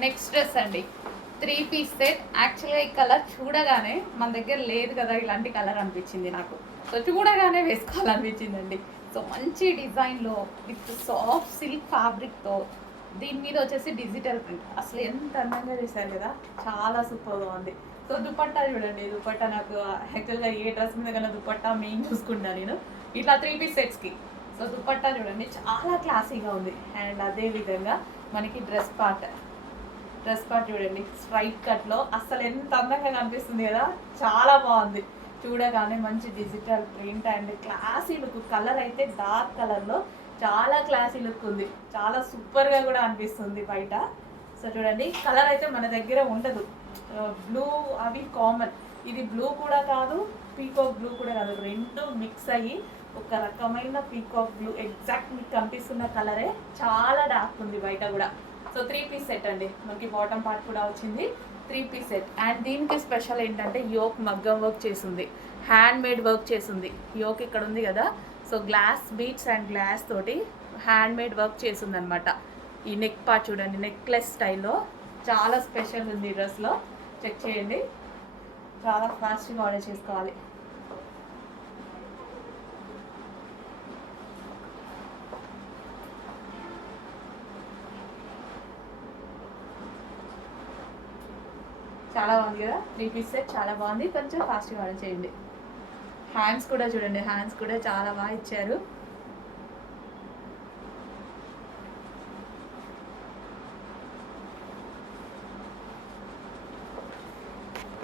Next dress అండి, 3 piece set. యాక్చువల్గా ఈ కలర్ చూడగానే మన దగ్గర లేదు కదా ఇలాంటి కలర్ అనిపించింది నాకు. సో చూడగానే వేసుకోవాలనిపించిందండి. సో మంచి డిజైన్లో విత్ సాఫ్ట్ సిల్క్ ఫ్యాబ్రిక్తో, దీని మీద వచ్చేసి డిజిటల్ ప్రింట్. అసలు ఎంత అందంగా చేశారు కదా, చాలా సూపర్గా ఉంది. సో దుపట్టా చూడండి, దుపట్టా నాకు యాక్చువల్గా ఏ డ్రెస్ మీద కన్నా దుపట్టా మెయిన్ చూసుకుంటాను నేను ఇట్లా 3 పీస్ సెట్స్కి. సో దుపట్టా చూడండి చాలా క్లాసీగా ఉంది. అండ్ అదే విధంగా మనకి డ్రెస్ పార్ట్ చూడండి స్ట్రైట్ కట్లో అసలు ఎంత అందంగా కనిపిస్తుంది కదా, చాలా బాగుంది. చూడగానే మంచి digital print and classy look. Colour అయితే డార్క్ కలర్లో చాలా క్లాసీ లుక్ ఉంది, చాలా సూపర్గా కూడా అనిపిస్తుంది బయట. సో చూడండి కలర్ అయితే మన దగ్గర ఉండదు, బ్లూ అవి కామన్. ఇది బ్లూ కూడా కాదు, పీకాక్ బ్లూ కూడా కాదు, రెండు మిక్స్ అయ్యి ఒక రకమైన పీకాక్ బ్లూ. ఎగ్జాక్ట్ మీకు కనిపిస్తున్న కలరే చాలా డార్క్ ఉంది బయట కూడా. సో 3 పీస్ సెట్ అండి, మనకి బాటమ్ పార్ట్ కూడా వచ్చింది. 3 పీస్ సెట్. అండ్ దీనికి స్పెషల్ ఏంటంటే యోక్ మగ్గం వర్క్ చేసింది, హ్యాండ్ మేడ్ వర్క్ చేసింది. యోక్ ఇక్కడ ఉంది కదా, so glass beads and glass తోటి హ్యాండ్ మేడ్ వర్క్ చేసింది అనమాట. ఈ నెక్ పార్ట్ చూడండి, నెక్లెస్ స్టైల్లో చాలా స్పెషల్ ఉంది ఈ డ్రెస్లో. చెక్ చేయండి, చాలా ఫాస్ట్గా ఆర్డర్ చేసుకోవాలి. చాలా బాగుంది కదా, 3 పీస్ సెట్ చాలా బాగుంది. కొంచెం ఫాస్ట్గా ఆర్డర్ చేయండి. హ్యాండ్స్ కూడా చూడండి, హ్యాండ్స్ కూడా చాలా బాగా ఇచ్చారు.